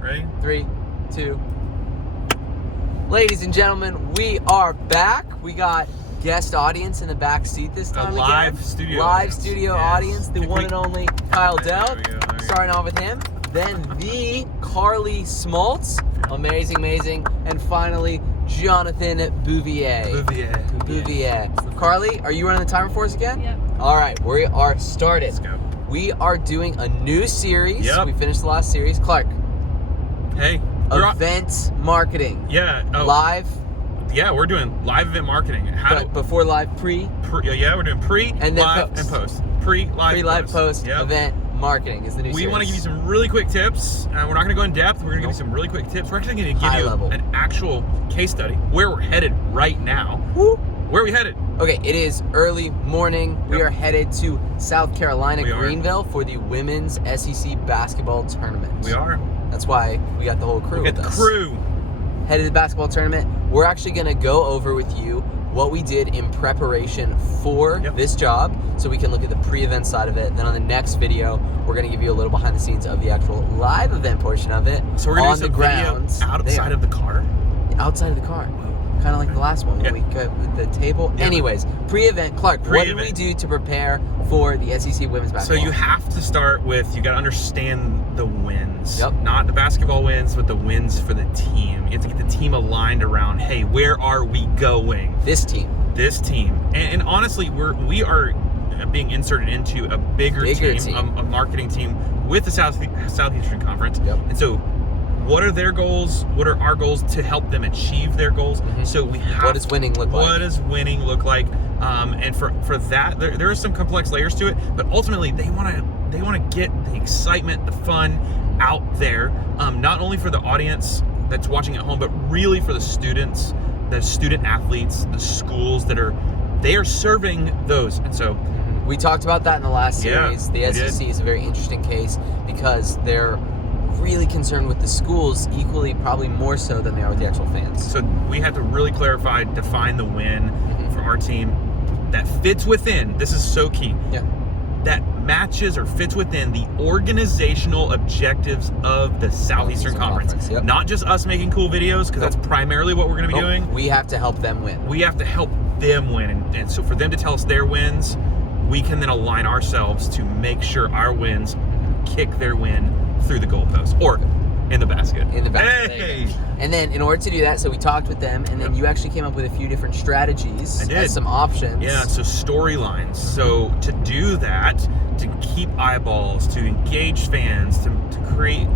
Ready? 3, 2. Ladies and gentlemen, we are back. We got guest audience in the back seat this time. Live studio audience. The one and only Kyle Delk. Starting off with him. Then the Carly Smoltz. Amazing. And finally, Jonathan Bouvier. Carly, are you running the timer for us again? Yep. All right, we are started. Let's go. We are doing a new series. Yep. We finished the last series. Clark. Hey. Event marketing. Yeah. Oh. Live. Yeah, we're doing live event marketing. Before live, yeah, we're doing pre, and then live, post. and post. Pre-live, post. Yep. Event marketing is the new series. We want to give you some really quick tips. We're not going to go in depth. We're going to give you some really quick tips. We're actually going to give High you level. an actual case study where we're headed right now. Woo. Where are we headed? Okay, it is early morning. Yep. We are headed to South Carolina, We are. Greenville, for the women's SEC basketball tournament. We are. That's why we got the whole crew We got with the us. crew. Headed to the basketball tournament. We're actually going to go over with you what we did in preparation for this job, so we can look at the pre-event side of it. Then on the next video, we're going to give you a little behind the scenes of the actual live event portion of it. So we're going on to the do some grounds video outside of the car. Outside of the car. Kind of like the last one when we got with the table. Yeah. Anyways, pre-event, Clark, what did we do to prepare for the SEC women's basketball? So you have to start with, you got to understand the wins. Yep. Not the basketball wins, but the wins for the team. You have to get the team aligned around, hey, where are we going? This team. And honestly, we are being inserted into a bigger team. A marketing team with the Southeastern Conference. Yep. And so what are their goals? What are our goals to help them achieve their goals? Mm-hmm. So we have. What does winning look like? What does winning look like? And for that, there are some complex layers to it. But ultimately, they want to get the excitement, the fun out there. Not only for the audience that's watching at home, but really for the students, the student athletes, the schools they are serving those. And so we talked about that in the last series. Yeah, the SEC is a very interesting case because they're really concerned with the schools equally, probably more so than they are with the actual fans. So we have to really define the win for our team that fits within, this is so key, that matches or fits within the organizational objectives of the Southeastern Conference. Yep. Not just us making cool videos, because that's primarily what we're going to be doing. We have to help them win. We have to help them win. And so for them to tell us their wins, we can then align ourselves to make sure our wins kick their win through the goalpost or in the basket. Hey! And then in order to do that, so we talked with them, and then you actually came up with a few different strategies as some options. Yeah, so storylines. So to do that, to keep eyeballs, to engage fans, to create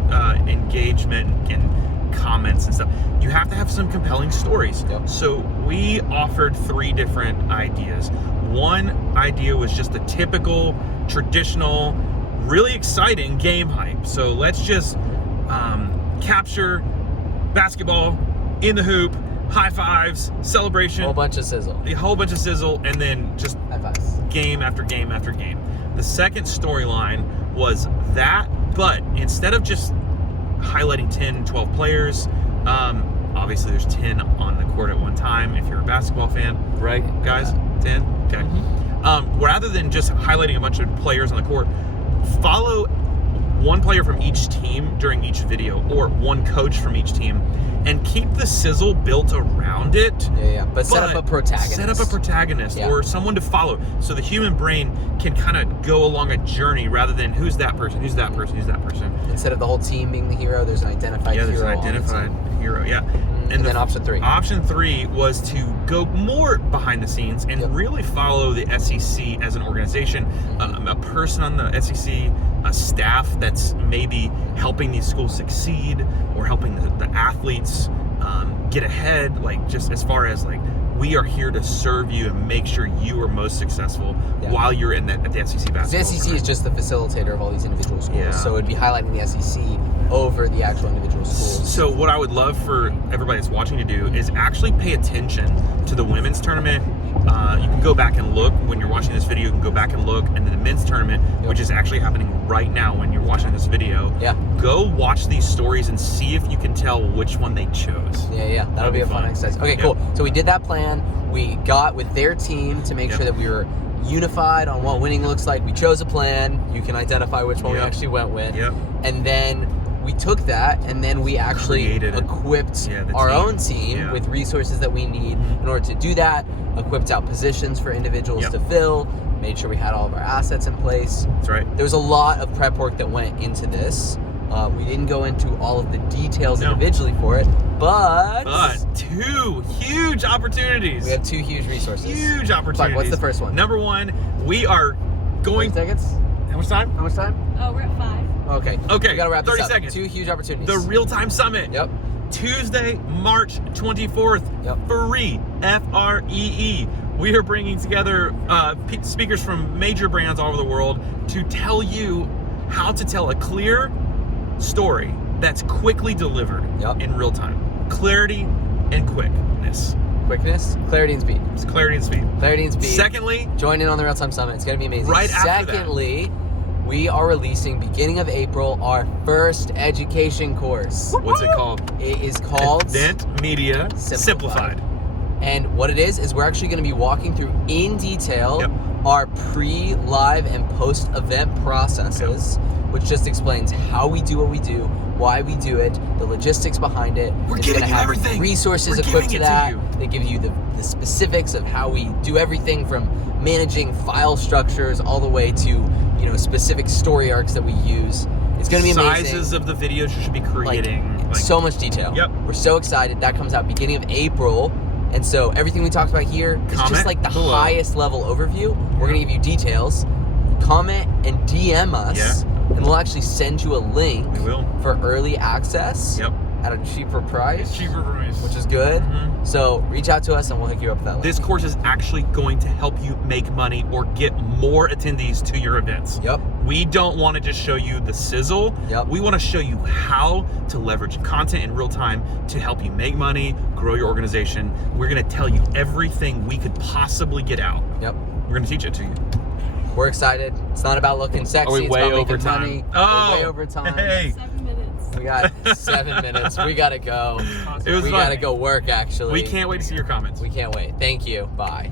engagement and comments and stuff, you have to have some compelling stories. Yep. So we offered 3 different ideas. One idea was just the typical, traditional, really exciting game hype. So let's just capture basketball in the hoop, high fives, celebration, A whole bunch of sizzle, and then just high fives. Game after game after game. The second storyline was that, but instead of just highlighting 10, 12 players, obviously there's 10 on the court at one time if you're a basketball fan, right, guys? 10? Okay. Rather than just highlighting a bunch of players on the court, follow one player from each team during each video, or one coach from each team, and keep the sizzle built around it. But set up a protagonist. Or someone to follow, so the human brain can kind of go along a journey rather than who's that person. Instead of the whole team being the hero, there's an identified hero. There's an identified hero. And then option 3. Option 3 was to go more behind the scenes and really follow the SEC as an organization, a person on the SEC, a staff that's maybe helping these schools succeed or helping the athletes get ahead, like just as far as like, we are here to serve you and make sure you are most successful while you're at the SEC basketball. The SEC is just the facilitator of all these individual schools, so it'd be highlighting the SEC over the actual individual schools. So what I would love for everybody that's watching to do is actually pay attention to the women's tournament. You can go back and look when you're watching this video. You can go back and look, and then the men's tournament, which is actually happening right now when you're watching this video. Go watch these stories and see if you can tell which one they chose. That'll be a fun exercise. Okay, cool. So we did that plan. We got with their team to make sure that we were unified on what winning looks like. We chose a plan. You can identify which one we actually went with. And then we took that and then we actually Created it. equipped Yeah, the our team. own team Yeah. with resources that we need in order to do that, equipped out positions for individuals Yep. to fill, made sure we had all of our assets in place. That's right. There was a lot of prep work that went into this. We didn't go into all of the details No. individually for it, but 2 huge opportunities. we have 2 huge resources. Huge opportunities. Clark, what's the first one? Number 1, we are 30 going. seconds? How much time? How much time? Oh, we're at 5. Okay. Okay, We gotta wrap 30 this up. seconds. 2 huge opportunities. The Real-Time Summit. Yep. Tuesday, March 24th. Yep. Free. FREE. We are bringing together speakers from major brands all over the world to tell you how to tell a clear story that's quickly delivered Yep. in real time. Clarity and quickness. Quickness, clarity, and speed. It's clarity and speed. Clarity and speed. Secondly, Join in on the Real-Time Summit. It's going to be amazing. Right after that. Secondly, we are releasing, beginning of April, our first education course. what's it called? It is called Event Media Simplified. Simplified. And what it is we're actually going to be walking through in detail Yep. our pre-live and post-event processes, which just explains how we do what we do, why we do it, the logistics behind it. We're It's giving gonna you have everything. resources We're equipped to giving it to that. you. They give you the specifics of how we do everything from managing file structures all the way to specific story arcs that we use. It's going to be amazing. Sizes of the videos you should be creating. So much detail. Yep. We're so excited. That comes out beginning of April. And so everything we talked about here is just Comment like the below. highest level overview. We're going to give you details. Comment and DM us. Yeah. And we'll actually send you a link We will. for early access Yep. at a cheaper price. It's cheaper price. Which is good. Mhm. So reach out to us and we'll hook you up with that link. This course is actually going to help you make money or get more attendees to your events. Yep. We don't want to just show you the sizzle. Yep. We want to show you how to leverage content in real time to help you make money, grow your organization. We're going to tell you everything we could possibly get out. Yep. We're going to teach it to you. We're excited. It's not about looking sexy. Are we it's way about over making time? money. Oh, We're way over time. hey. 7 minutes. We got 7 minutes. We gotta go. It was We fun. gotta go work, actually. We can't wait to see your comments. We can't wait. Thank you. Bye.